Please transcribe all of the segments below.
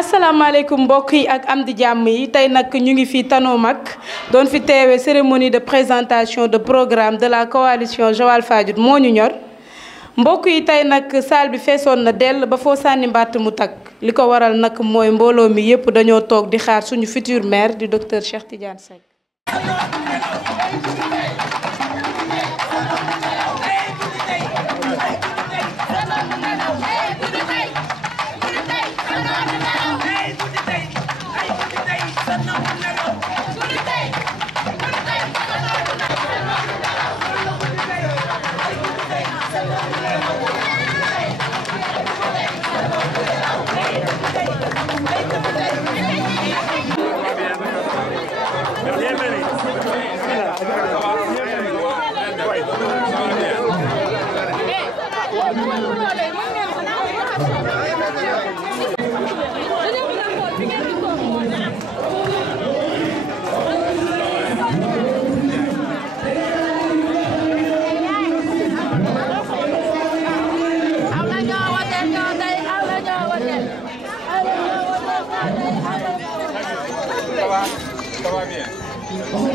asalaamaaleykum mbokk yi ak am di jàmm yi tey nag ñu ngi fi Tanor Mag doon fi teewee cérémonie de présentation de programme de la coalition Joal Fadiouth moo ñu ñor mbokk yi tey nag salle bi feesoon na dell ba foo sànni mbàtt mu takk li ko waral nag mooy mbooloo mi yépp dañoo toog di xaar suñu futur maire di docteur Cheikh Tidiane Seck. Ça va bien. Lu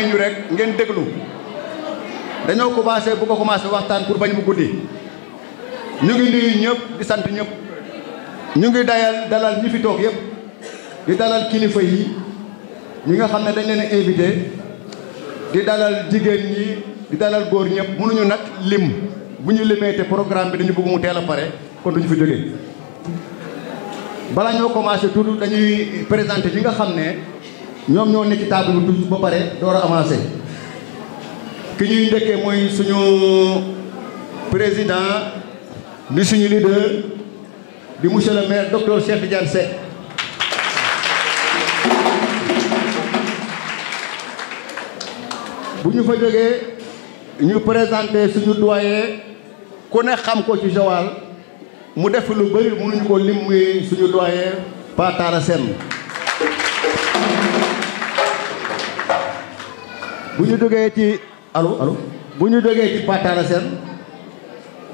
may ñu rek ngeen déglu dañoo commencé bu ko commencé waxtaan pour bañ mu guddi ñu ngi nuyu ñëpp di sant ñëpp ñu ngi dalal ñi fi toog yëpp di dalal kilifa yi ñi nga xam ne dañ leen invité di dalal jigéen ñi di dalal góor ñëpp mënuñu nag lim bu ñu limee te programme bi dañu bëgg mu teel a pare kon duñu fi jógee bala ñoo commencé tuuti dañuy présenté ñi nga xam ne ñoom ñoo nekk ci table bi toujours ba pare door a avancé ki ñuy njëkkee mooy suñu président di suñu leader di monsieur le maire docteur Cheikh Tidiane Seck bu ñu fa jógee ñu présenté suñu doyen ku ne xam ko ci Joal mu def lu bëri mënuñu ko lim muy suñu doyen Pa Talla Sène bu ñu jógee ci allo bu ñu jógee ci Pa Talla Sène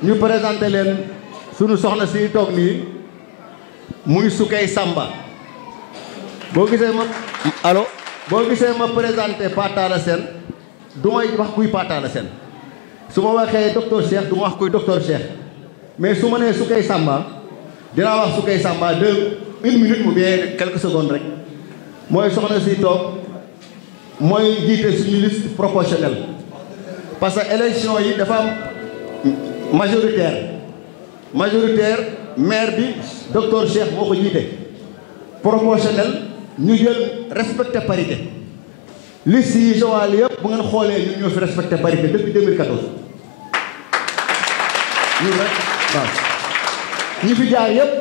ñu présenté leen suñu soxna si toog nii muy Sukay Samba boo gisee ma présenté Pa Talla Sène du may wax kuy Pa Talla Sène su ma waxee docteur Cheikh du ma wax kuy docteur Cheikh mais su ma nee Sukay Samba dinaa wax Sukay Samba une minute mu bien quelques secondes rek mooy soxna si toog mooy jiite suñu liste proportionnelle parce que élection yi dafa am majoritaire maire bi docteur Cheikh moo ko jiite proportionnel ñu jël respecté parité liste yi Joal yëpp bu ngeen xoolee ñun ñoo fi respecté parité depuis 2014 ñun rek waaw ñi fi jaar yëpp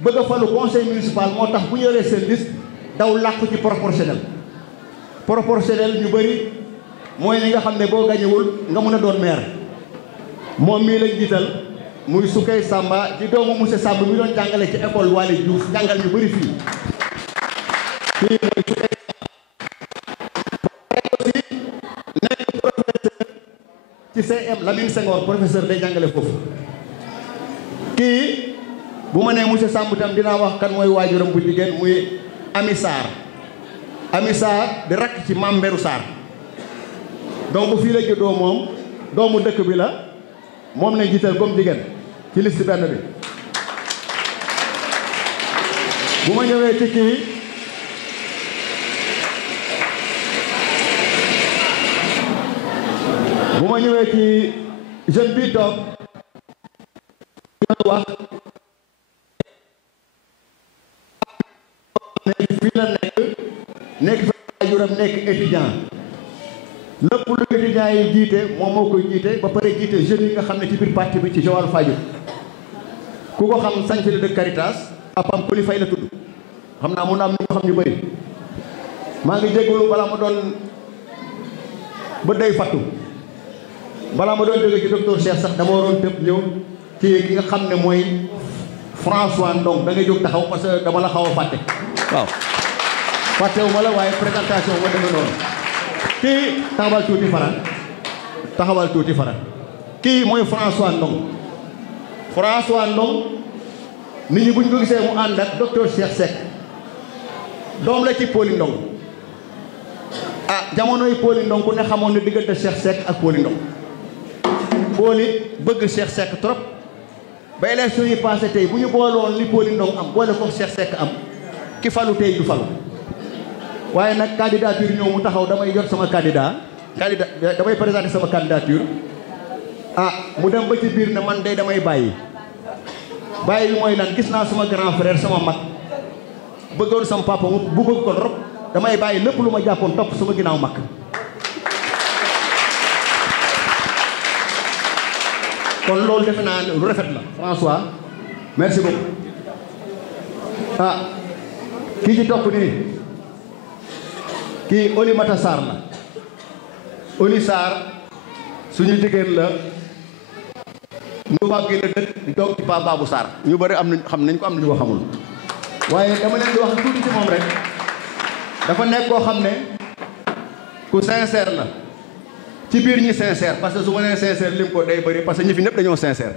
bëgg a falu conseil municipal moo tax bu ñu yoree seen liste daw làqu ci proportionnel ñu bëri mooy li nga xam ne boo gañewul nga mun a doon maire moom mii lañ jiital muy Sukay Samba di doomu monsieur Samb mi doon jàngale ci école Waly Diouf jàngal ñu bëri fii mooy Sukay aussi nekk professeur ci CM Lamine Senghor professeur day jàngale foofu kii bu ma nee monsieur Samb tam dinaa wax kan mooy waajuram bu jigéen muy Ami Sarr di rakk ci Mame Mberou Sarr donc fii la juddoo moom doomu dëkk bi la moom lañ jiital comme jigéen ci liste benn bi bu ma ñëwee ci kii jeune bi toog wax fii la nekk fa waajuram nekk étudiant lépp lu étudiants yi jiite moom moo koy jiite ba pare jiite jeunes yi nga xam ne ci biir parti bi ci Joal Fadiouth ku ko xam sanc de Caritas papam Poli Fay la tudd xam naa mun na am ñu ko xam ñu bëri maa ngi jégalu balaa ma doon ba day fattu balaa ma doon jóge ci docteur Cheikh sax dama waroon tëb ñëw ci ki nga xam ne mooy François Ndong da ngay jóg taxaw parce que dama la xaw a fàtte waaw fàttewu ma la waaye présentation ma demee noonu kii taxawal tuuti faral kii mooy François Ndong nit ñi buñ ko gisee mu ànd ak docteur Cheikh Seck doom la ci Poli Ndong jamonoy Poli Ndong ku ne xamoon ne diggante Cheikh Seck ak Poli Ndong Poli bëgg Cheikh Seck trop ba élection yi passé tey bu ñu booloon li Poli Ndong am boole ko Cheikh Seck am ki falu tey du falu waaye nag candidature ñëw mu taxaw damay jot sama candidat damay présenter sama candidature mu dem ba ci biir ne man de damay bàyyi bi mooy lan gis naa sama grand frère sama mag bëggoon sama papa mu bu bëgg ko trop damay bàyyi lépp lu ma jàppoon topp sama ginnaaw mag kon loolu defe naa lu rafet la François merci beaucoup kii ci topp nii kii Olimata Sarr la Oli Sarr suñu jigéen la Nduba gi la dëkk di toog ci Pa Babou Sarr ñu bëri am nañ xam nañ ko am nañu ko xamul waaye dama leen di wax tuuti ci moom rek dafa nekk koo xam ne ku sincère la ci biir ñi sincère parce que su ma nee sincère lim ko day bëri parce que ñi fi ñëpp dañoo sincère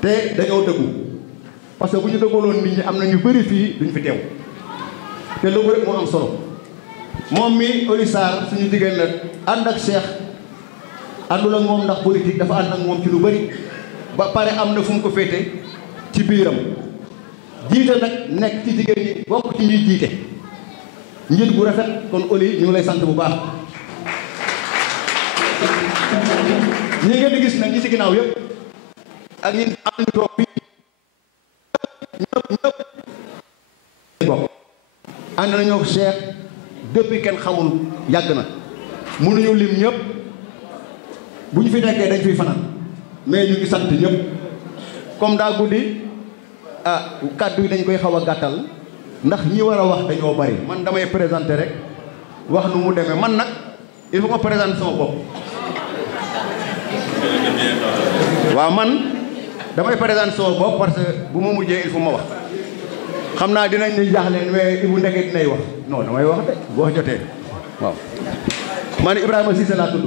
te dañoo dëggu parce que bu ñu dëggaloon nit ñi am na ñu bëri fii duñ fi teew te loolu rek moo am solo moom mi Oli Sarr suñu jigéen la ànd ak Cheikh àndul ak moom ndax politique dafa ànd ak moom ci lu bëri ba pare am na fu mu ko féete ci biiram jiite nag nekk ci jigéen ñi bokk ci ñuy jiite njiit bu rafet kon Oli ñu ngi lay sant bu baax ñi ngeen di gis nag ñi ci ginnaaw yëpp ak ñi am nañu toog fii ñëpp bokk ànd nañoo Cheikh depuis kenn xamul yàgg na mënuñu lim ñëpp bu ñu fi nekkee dañ fiy fanaan mais ñu ngi sant ñëpp comme daa guddi kàddu yi dañ koy xaw a gàttal ndax ñi war a wax dañoo bari man damay présenter rek wax nu mu demee man nag il faut ma présenter sama bopp waaw man damay présenter sama bopp parce que bu ma mujjee il faut ma wax xam naa dinañ ñu jaaxleen mais Ibou Ndeke dinay wax non damay wax de bu wax jotee waaw man Ibrahima Cissé laa tudd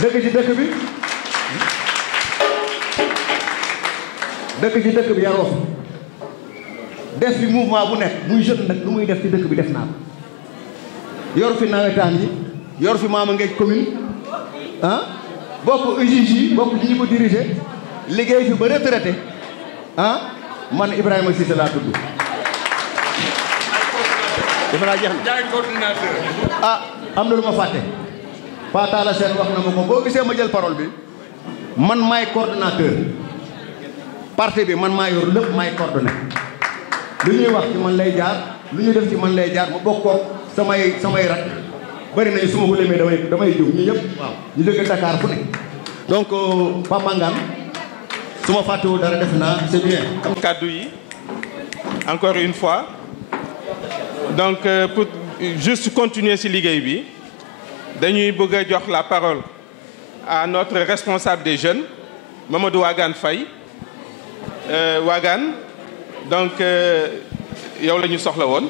dëkk ci dëkk bi yaroo fi def fi mouvement bu nekk muy jeune nag lu muy def ci dëkk bi def naa ko yor fi nawetaan yi yor fi Maama Ngej commune bokk UJJ bokk ci ñi ko diriger liggéey fi ba retraité man Ibrahima Cissé laa tudd dafa naa jeex na yaay coordinateur. am na lu ma fàtte Patala Sène wax na ma ko boo gisee ma jël parole bi man maay coordonnateur parti bi man maa yor lépp maay coordonné lu ñuy wax ci man lay jaar lu ñuy def ci man lay jaar ma bokkoon samay rak bari nañu su ma ko limee damay jóg ñi yëpp waaw ñu jóge Dakar fu ne donc Pape Mangane su ma fàttewul dara def naa c'est bien. am kàddu yi encore une fois donc pour juste continuer ci liggéey bi dañuy bëgg a jox la parole à notre responsable des jeunes Mamadou Wagane Faye Wagane donc yow la ñu soxla woon.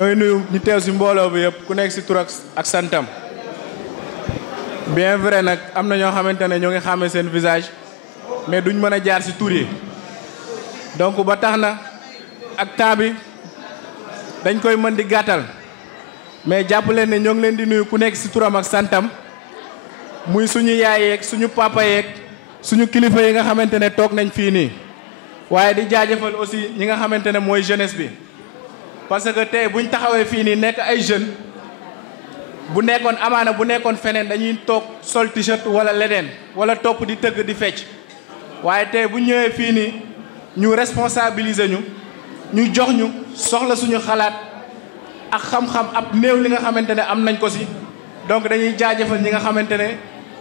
mooy nuyu ñu teew ci mbooloo bi yëpp ku nekk ci tur ak santam bien vrai nag am na ñoo xamante ne ñoo ngi xàmmee seen visage mais duñ mën a jaar ci tur yi donc ba tax na ak temps bi dañ koy mën di gàttal mais jàpp leen ne ñoo ngi leen di nuyu ku nekk ci turam ak santam muy suñu yaay yeeg suñu papa yeeg suñu kilifa yi nga xamante ne toog nañ fii nii waaye di jaajëfal aussi ñi nga xamante ne mooy jeunesse bi. parce que tey buñ taxawee fii nii nekk ay jeunes bu nekkoon amaana bu nekkoon feneen dañuy toog sol t-shirt wala leneen wala topp di tëgg di fecc waaye tey bu ñëwee fii nii ñu responsabiliser ñu jox ñu soxla suñu xalaat ak xam-xam ab néew li nga xamante ne am nañ ko si donc dañuy jaajëfal ñi nga xamante ne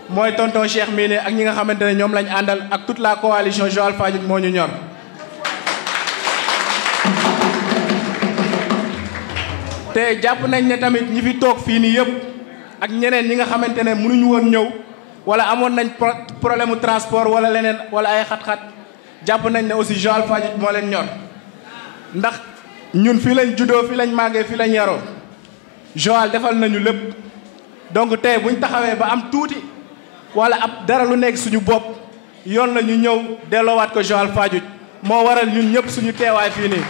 mooy tonton Cheikh mii ne ak ñi nga xamante ne ñoom lañ àndal ak toute la coalition Joal Fadiouth moo ñu ñor. te jàpp nañ ne tamit ñi fi toog fii nii yëpp ak ñeneen ñi nga xamante ne mënuñu woon ñëw wala amoon nañ problème mu transport wala leneen wala ay xat-xat jàpp nañ ne aussi Joal Fadiouth moo leen ñor ndax ñun fii lañ juddoo fii lañ màggee fii lañ yaroo Joal defal nañu lépp donc tey buñ taxawee ba am tuuti wala ab dara lu nekk suñu bopp yoon la ñu ñëw delloowaat ko Joal Fadiouth moo waral ñun ñëpp suñu teewaay fii nii.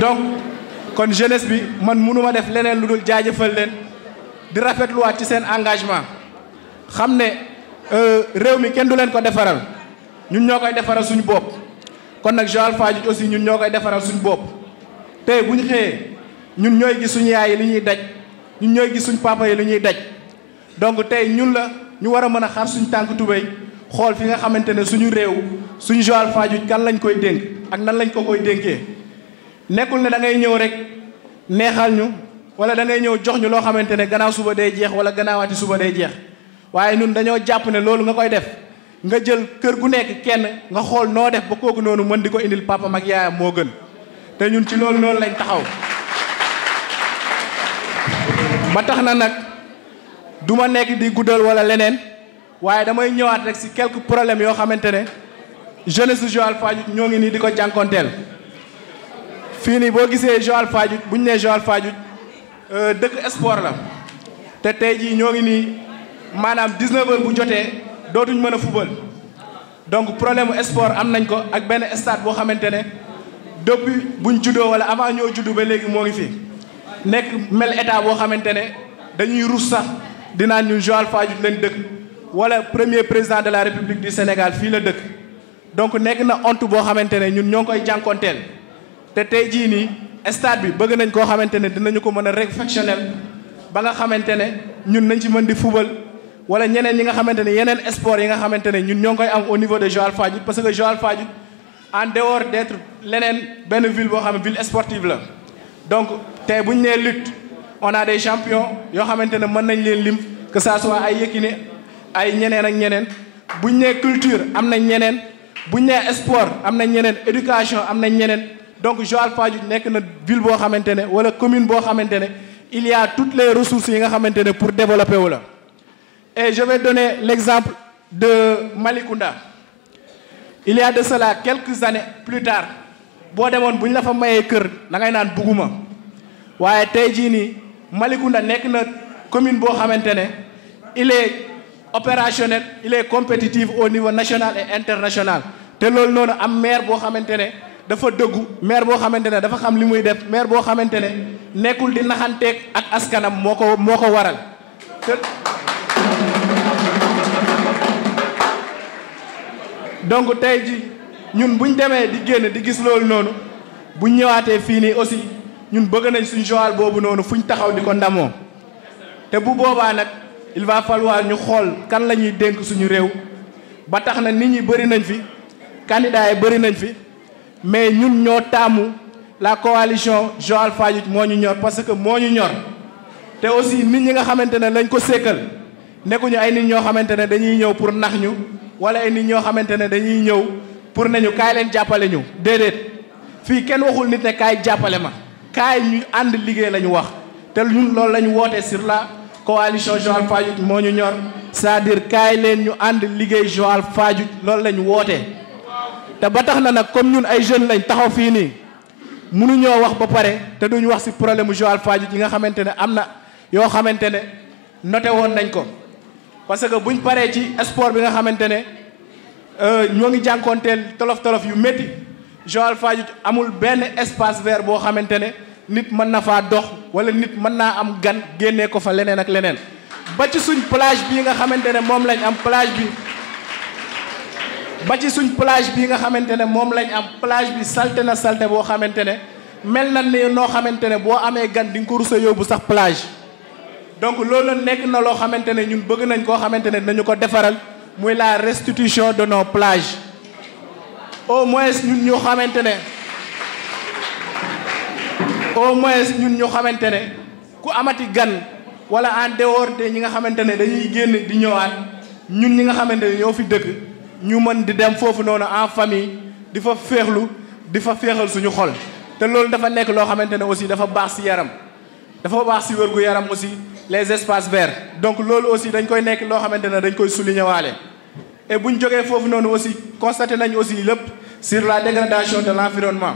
donc kon jeunesse bi man mënuma def leneen lu dul jaajëfal leen di rafetluwaat ci seen engagement xam ne réew mi kenn du leen ko defaral ñun ñoo koy defaral suñu bopp kon nag Joal Fadiouth aussi ñun ñoo koy defaral suñu bopp tey bu ñu xëyee ñun ñooy gis suñu yaay yi li ñuy daj ñun ñooy gis suñu papa yi li ñuy daj donc tey ñun la ñu war a mën a xar suñu tànk tubéy xool fi nga xamante ne suñu réew suñu Joal Fadiouth kan lañ koy dénk ak nan lañ ko koy dénkee nekkul ne da ngay ñëw rek neexal ñu wala da ngay ñëw jox ñu loo xamante ne gannaaw suba day jeex wala gannaawaati suba day jeex waaye ñun dañoo jàpp ne loolu nga koy def nga jël kër gu nekk kenn nga xool noo def ba kooku noonu mën di ko indil papam ak yaayam moo gën te ñun ci loolu noonu lañ taxaw ba tax na nag du ma nekk di guddal wala leneen waaye damay ñëwaat rek si quelques problèmes yoo xamante ne jeunesse su Joal Fadiouth ñoo ngi nii di ko jànkonteel fii nii boo gisee Joal Fadiouth bu ñu nee Joal Fadiouth dëkk sport la te tey jii ñoo ngi nii maanaam 19h bu jotee dootuñ mën a fubal donc problème mu sport am nañ ko ak benn stade boo xamante ne depuis buñ juddoo wala avant ñoo juddu ba léegi moo ngi fi nekk mel état boo xamante ne dañuy rus sax dinaan ñu Joal Fadiouth lañ dëkk wala premier président de la République du Sénégal fii la dëkk donc nekk na honte boo xamante ne ñun ñoo ngi koy jànkonteel te tey jii nii stade bi bëgg nañ koo xamante ne dinañu ko mën a réfectionnel ba nga xamante ne ñun nañ ci mën di fubal wala ñeneen ñi nga xamante ne yeneen sport yi nga xamante ne ñun ñoo ngi koy am au niveau de Joal Fadiouth parce que Joal Fadiouth en dehors d'être leneen benn ville boo xam ne ville sportive la donc tey bu ñu nee lutte on a des champions yoo xamante ne mën nañ leen lim que ça soit ay Yékini ay ñeneen ak ñeneen bu ñu nee culture am nañ ñeneen bu ñu nee sport am nañ ñeneen éducation am nañ ñeneen donc Joal Fadiouth nekk na ville boo xamante ne wala commune boo xamante ne il y a toutes les ressources yi nga xamante ne pour développer wu la et je vais donner l'exemple de Malicounda il y a de cela quelques années plus tard boo demoon bu ñu la fa mayee kër da ngay naan bugguma waaye tey jii nii Malicounda nekk na commune boo xamante ne il est opérationnel il est compétitif au niveau national et international te loolu noonu am maire boo xamante ne dafa dëggu maire boo xamante ne dafa xam li muy def maire boo xamante ne nekkul di naxanteeg ak askanam moo ko waral te donc tey ji ñun buñ demee di génn di gis loolu noonu buñ ñëwaatee fii nii aussi ñun bëgg nañ suñ Joal boobu noonu fuñ taxaw di ko ndamoo te bu boobaa nag il va falloir ñu xool kan la ñuy dénk suñu réew ba tax na nit ñi bëri nañ fi candidats yi bëri nañ fi mais ñun ñoo taamu la coalition Joal Fadiouth moo ñu ñor parce que moo ñu ñor te aussi nit ñi nga xamante ne lañ ko sékkal nekkuñu ay nit ñoo xamante ne dañuy ñëw pour nax ñu wala ay nit ñoo xamante ne dañuy ñëw pour nañu kaay leen jàppale ñu déedéet fii kenn waxul nit ne kaay jàppale ma kaay ñu ànd liggéey la ñu wax te ñun loolu la ñu woote sur la coalition Joal Fadiouth moo ñu ñor c'est-à-dire kaay leen ñu ànd liggéey Joal Fadiouth loolu la ñu woote te ba tax na nag comme ñun ay jeunes lañ taxaw fii nii mënuñoo wax ba pare te duñu wax ci problème mu Joal Fadiouth yi nga xamante ne am na yoo xamante ne noté woon nañ ko parce que buñ paree ci sport bi nga xamante ne ñoo ngi jànkoonteel tolof-tolof yu métti Joal Fadiouth amul benn espace vert boo xamante ne nit mën na faa dox wala nit mën naa am gan génnee ko fa leneen ak leneen ba ci suñ plage bii nga xamante ne moom lañ am plage bi ba ci suñ plage bii nga xamante ne moom lañ am plage bi salte na salte boo xamante ne mel na ni noo xamante ne boo amee gan di nga ko rusa yóbbu sax plage donc loolu nekk na loo xamante ne ñun bëgg nañ koo xamante ne nañu ko defaral muy la restitution de nos plages au moins ñun ñu xamante ne ku amati gan wala en dehors de ñi nga xamante ne dañuy génn di ñëwaat ñun ñi nga xamante ne ñoo fi dëkk ñu mën di dem foofu noonu en famille di fa féexlu di fa féexal suñu xol te loolu dafa nekk loo xamante ne aussi dafa baax ci yaram dafa baax ci wérgu yaram aussi les espaces verts donc loolu aussi dañ koy nekk loo xamante ne dañ koy souligner waale et buñ jógee foofu noonu aussi constaté nañ aussi lépp sur la dégradation de l'environnement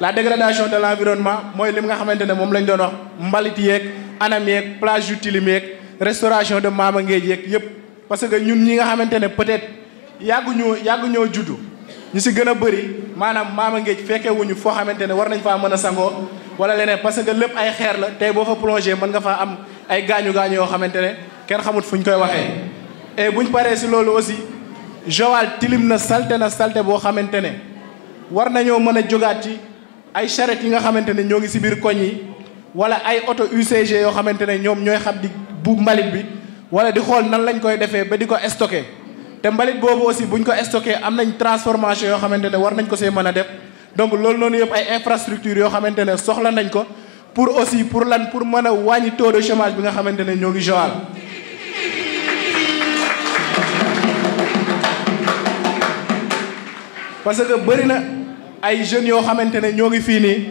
la dégradation de l'environnement mooy lim nga xamante ne moom lañ doon wax mbalit yeeg anam yeeg plage yu tilim yeeg restauration de maama ngeej yeeg yëpp parce que ñun ñi nga xamante ne peut-être yàgguñoo juddu ñu ci gën a bëri maanaam maama ngeej fekkee wuñu foo xamante ne war nañ faa mën a sangoo wala leneen parce que lépp ay xeer la tey boo fa plongé mën nga faa am ay gaañu-gaañu yoo xamante ne kenn xamut fuñ koy waxee et buñ paree ci loolu aussi Joal tilim na salte boo xamante ne war nañoo mën a jógaat ci ay charrette yi nga xamante ne ñoo ngi ci biir koñ yi wala ay auto UCG yoo xamante ne ñoom ñooy xam di bu mbalit bi wala di xool nan lañ koy defee ba di ko stocké te mbalit boobu aussi buñ ko stocké am nañ transformation yoo xamante ne war nañ ko see mën a def donc loolu noonu yëpp ay infrastructures yoo xamante ne soxla nañ ko pour aussi pour mën a wàññi taux de chômage bi nga xamante ne ñoo ngi Joal. parce que bëri na ay jeunes yoo xamante ne ñoo ngi fii nii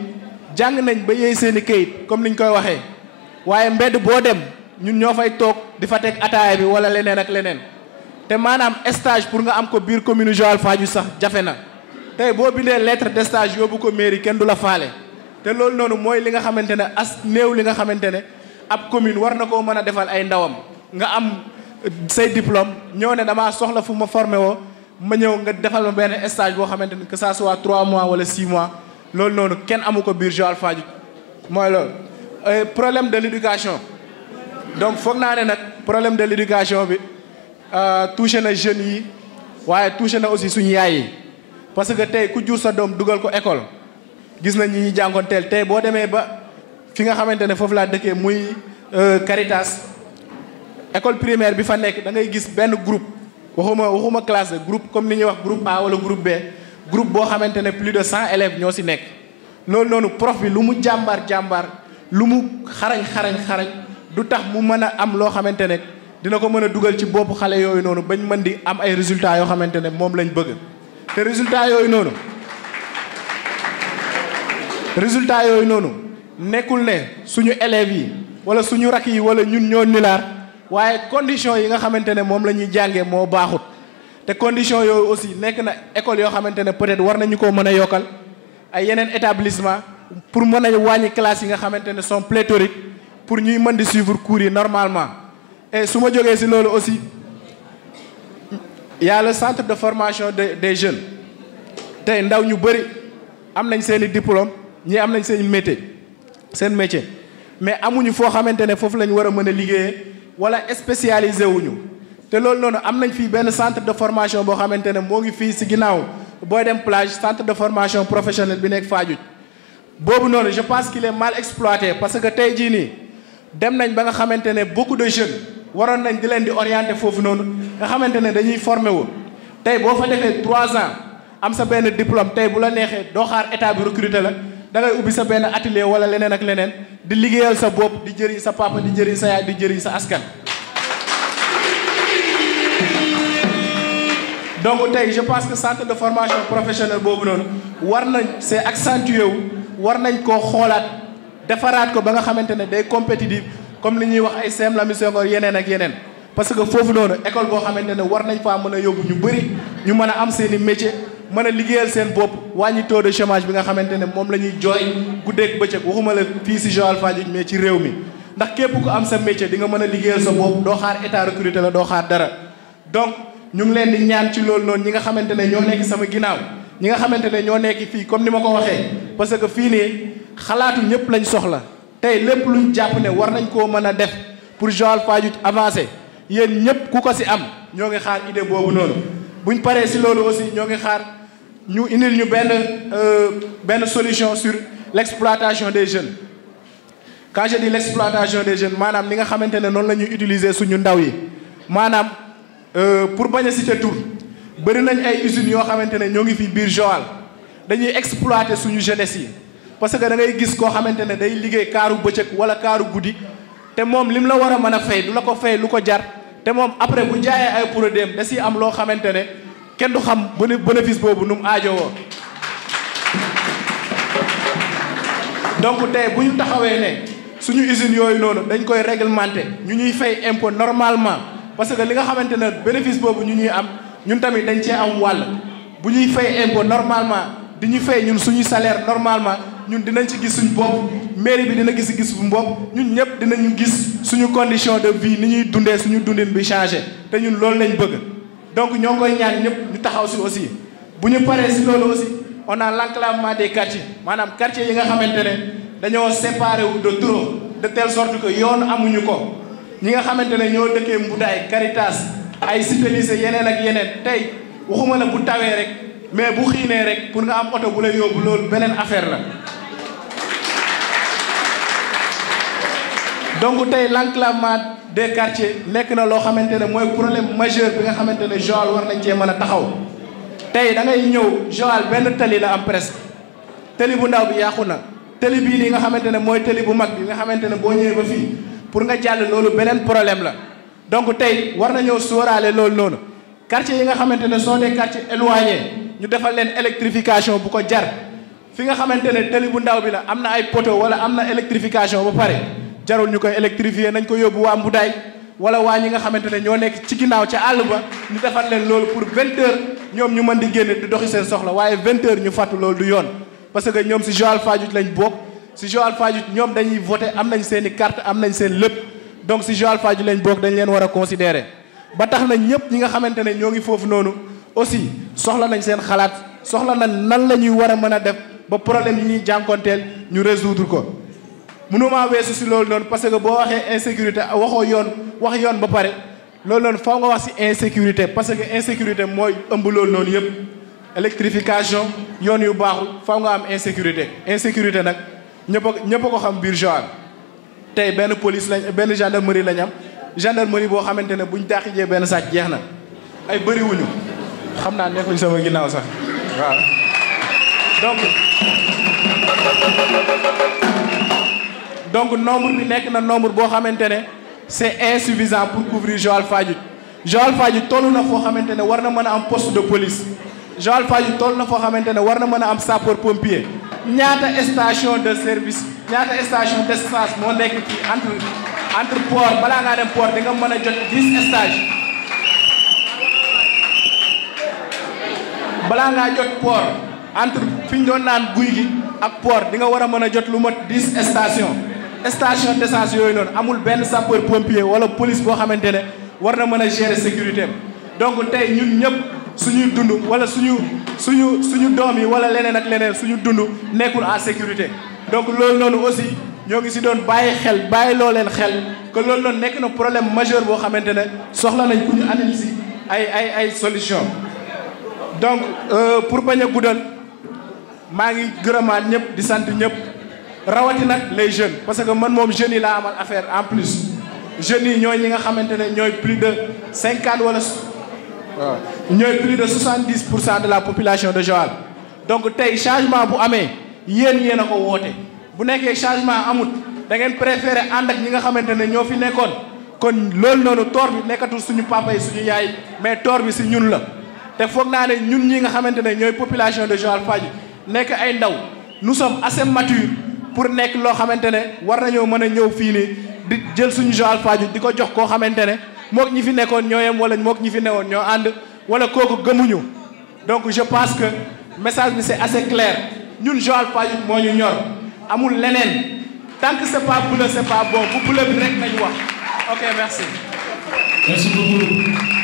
jàng nañ ba yey seen i kayit comme niñ koy waxee waaye mbedd boo dem ñun ñoo fay toog di fa teg ataaya bi wala leneen ak leneen te maanaam stage pour nga am ko biir commune Joal Fadiouth sax jafe na tey boo bindee lettre de stage yóbbu ko mairie kenn du la faale te loolu noonu mooy li nga xamante ne as néew li nga xamante ne ab commune war na koo mën a defal ay ndawam nga am say diplôme ñëw ne damaa soxla fu ma formé woo ma ñëw nga defal ma benn stage boo xamante ne que ça soit 3 mois wala 6 mois loolu noonu kenn amu ko biir Joal Fadiouth mooy loolu. problème de l'éducation donc foog naa ne nag problème de l'éducation bi touché na jeunes yi waaye touché na aussi suñu yaay yi parce que tey ku jur sa doom dugal ko école gis nañ ñi ñuy jànkoonteel tey boo demee ba fi nga xamante ne foofu laa dëkkee muy Caritas école primaire bi fa nekk da ngay gis benn groupe waxuma classe de groupe comme ni ñuy wax groupe A wala groupe B groupe boo xamante ne plus de 100 élèves ñoo si nekk loolu noonu prof bi lu mu jàmbaar lu mu xarañ du tax mu mën a am loo xamante ne dina ko mën a dugal ci boppu xale yooyu noonu bañ mën di am ay résultats yoo xamante ne moom lañ bëgg te résultats yooyu noonu nekkul ne suñu élèves yi wala suñu rakk yi wala ñun ñoo nilaar waaye conditions yi nga xamante ne moom la ñuy jàngee moo baaxut te conditions yooyu aussi nekk na école yoo xamante ne peut-être war nañu koo mën a yokkal ay yeneen établissement pour mën a wàññi classes yi nga xamante ne sont pléthoriques pour ñuy mën di suivre cours yi normalement et su ma jógee si loolu aussi y a le centre de formation des jeunes tey ndaw ñu bëri am nañ seen i diplôme ñii am nañ seen métier mais amuñu foo xamante ne foofu lañ war a mën a liggéeyee wala spécialisé wuñu te loolu noonu am nañ fii benn centre de formation boo xamante ne moo ngi fii si ginnaaw booy dem plage centre de formation professionnelle bi nekk Fadiouth boobu noonu je pense qu'il est mal exploité parce que tey jii nii dem nañ ba nga xamante ne beaucoup de jeunes waroon nañ di leen di orienter foofu noonu nga xamante ne dañuy formé wu tey boo fa defee 3 ans am sa benn diplôme tey bu la neexee doo xaar état bi recruter la da ngay ubbi sa benn atelier wala leneen ak leneen di liggéeyal sa bopp di jëriñ sa papa di jëriñ sa yaay di jëriñ sa askan. donc tey je pense que centre de formation professionnelle boobu noonu war nañ c'est accentué wu war nañ koo xoolaat defaraat ko ba nga xamante ne day compétitif comme li ñuy wax ay CEM Lamine Senghor yeneen ak yeneen parce que foofu noonu école boo xamante ne war nañ faa mën a yóbbu ñu bëri ñu mën a am seen i métier mën a liggéeyal seen bopp wàññi taux de chômage bi nga xamante ne moom la ñuy jooy guddeeg bëccëg waxuma la fii si Joal Fadiouth mais ci réew mi ndax képp ku am sa métier di nga mën a liggéeyal sa bopp doo xaar état recruter la doo xaar dara donc ñu ngi leen di ñaan ci loolu noonu ñi nga xamante ne ñoo nekk sama ginnaaw ñi nga xamante ne ñoo nekk fii comme ni ma ko waxee parce que fii nii xalaatu ñëpp lañ soxla tey lépp luñ jàpp ne war nañ koo mën a def pour Joal Fadiouth avancer yéen ñëpp ku ko si am ñoo ngi xaar idée boobu noonu buñ paree si loolu aussi ñoo ngi xaar ñu indil ñu benn solution sur l'exploitation des jeunes quand je dis l'exploitation des jeunes maanaam li nga xamante ne noonu la ñuy utiliser suñu ndaw yi maanaam pour bañ a citer tur bëri nañ ay usines yoo xamante ne ñoo ngi fi biir Joal dañuy exploiter suñu jeunesse yi parce que da ngay gis koo xamante ne day liggéey kaaru bëccëg wala kaaru guddi te moom lim la war a mën a fay du la ko fay lu ko jar te moom après bu jaayee ay produits da siy am loo xamante ne kenn du xam bénéfice boobu nu mu aajowoo. donc tey bu ñu taxawee ne suñu usines yooyu noonu dañ koy réglementer ñu ñuy fay impôt normalement parce que li nga xamante ne bénéfice boobu ñu ñuy am ñun tamit dañ cee am wàll bu ñuy fay impôt normalement di ñu fay ñun suñu salaire normalement ñun dinañ ci gis suñu bopp mairie bi dina gis bu bopp ñun ñëpp dinañu gis suñu condition de vie ni ñuy dundee suñu dundin bi changé te ñun loolu lañ bëgg donc ñoo ngi koy ñaan ñëpp ñu taxaw si aussi bu ñu paree si loolu aussi on a l'enclavement des quartiers maanaam quartiers yi nga xamante ne dañoo séparé wu de trop de telle sorte que yoon amuñu ko ñi nga xamante ne ñoo dëkkee Mboudaay Caritas ay Cité Lycée yeneen ak yeneen tey waxuma la bu tawee rek mais bu xiinee rek pour nga am oto bu la yóbbu loolu beneen affaire la. donc tey l'enclavement des quartiers nekk na loo xamante ne mooy problème majeur bi nga xamante ne Joal war nañ cee mën a taxaw tey da ngay ñëw Joal benn tali la am presque tëli bu ndaw bi yàqu na tëli bii nii nga xamante ne mooy tëli bu mag bi nga xamante ne boo ñëwee ba fii pour nga jàll loolu beneen problème la donc tey war nañoo sóoraale loolu noonu quartier yi nga xamante ne sont des quartiers éloignés ñu defal leen électrification bu ko jar fi nga xamante ne tëli bu ndaw bi la am na ay poteau wala am na électrification ba pare jarul ñu koy électrifier nañ ko yóbbu waa Mbudaay wala waa ñi nga xamante ne ñoo nekk ci ginnaaw ca àll ba ñu defal leen loolu pour 20 heures ñoom ñu mën di génne di doxi seen soxla waaye 20 heures ñu fàttu loolu du yoon parce que ñoom si Joal Fadiouth lañ bokk si Joal Fadiouth ñoom dañuy voter am nañ seen i carte am nañ seen lépp donc si Joal Fadiouth lañ bokk dañ leen war a considérer ba tax na ñëpp ñi nga xamante ne ñoo ngi foofu noonu aussi soxla nañ seen xalaat soxla nañ nan la ñuy war a mën a def ba problème yi ñuy jànkonteel ñu résoudre ko mënuma weesu si loolu noonu parce que boo waxee insécurité waxoo yoon wax yoon ba pare loolu noonu faw nga wax si insécurité parce que insécurité mooy ëmb loolu noonu yëpp électrification yoon yu baaxul faw nga am insécurité nag ñëpp a ko xam biir Joal tey benn police lañ benn gendarmerie lañ am gendarmerie boo xamante ne buñ dàqijee benn sàcc jeex na ay bëriwuñu xam naa nekkuñ sama ginnaaw sax waaw donc nombre bi nekk na nombre boo xamante ne c'est insuffisant pour couvrir Joal Fadiouth Joal Fadiouth toll na foo xamante ne war na mën a am poste de police Joal Fadiouth toll na foo xamante ne war na mën a am sapeur pompier ñaata station de service ñaata station d'essence moo nekk ci entre port balaa ngaa dem port di nga mën a jot 10 stages balaa ngaa jot port entre fi ñu doon naan guy gi ak port di nga war a mën a jot lu mot 10 station d'essence yooyu noonu amul benn sapeur pompier wala police boo xamante ne war na mën a gérer sécurité am donc tey ñun ñëpp suñuy dund wala suñu doom yi wala leneen ak leneen suñu dund nekkul en sécurité donc loolu noonu aussi ñoo ngi si doon bàyyi loo leen xel que loolu noonu nekk na problème majeur boo xamante ne soxla nañ ku ñu analyser ay solution donc pour bañ a guddal maa ngi gërëmaat ñëpp di sant ñëpp rawati nag les jeunes parce que man moom jeunes yi laa amal affaire en plus jeunes yi ñooy ñi nga xamante ne ñooy plus de 50 wala waaw ñooy plus de 70% de la population de Joal donc tey changement bu amee yéen a ko woote bu nekkee changement amut da ngeen préféré ànd ak ñi nga xamante ne ñoo fi nekkoon kon loolu noonu toor bi nekkatul suñu papa yi suñu yaay mais toor bi si ñun la te foog naa ne ñun ñi nga xamante ne ñooy population de Joal Fadiouth nekk ay ndaw nous sommes assez matures pour nekk loo xamante ne war nañoo mën a ñëw fii nii di jël suñu Joal Fadiouth di ko jox koo xamante ne mook ñi fi nekkoon ñoo yem wala mook ñi fi newoon ñoo ànd wala kooku gëmuñu donc je pense que message bi c'est assez clair ñun Joal Fadiouth moo ñu ñor amul leneen tant que c'est pas bleu c'est pas bon bu bleu bi rek nañu wax ok merci. Merci beaucoup.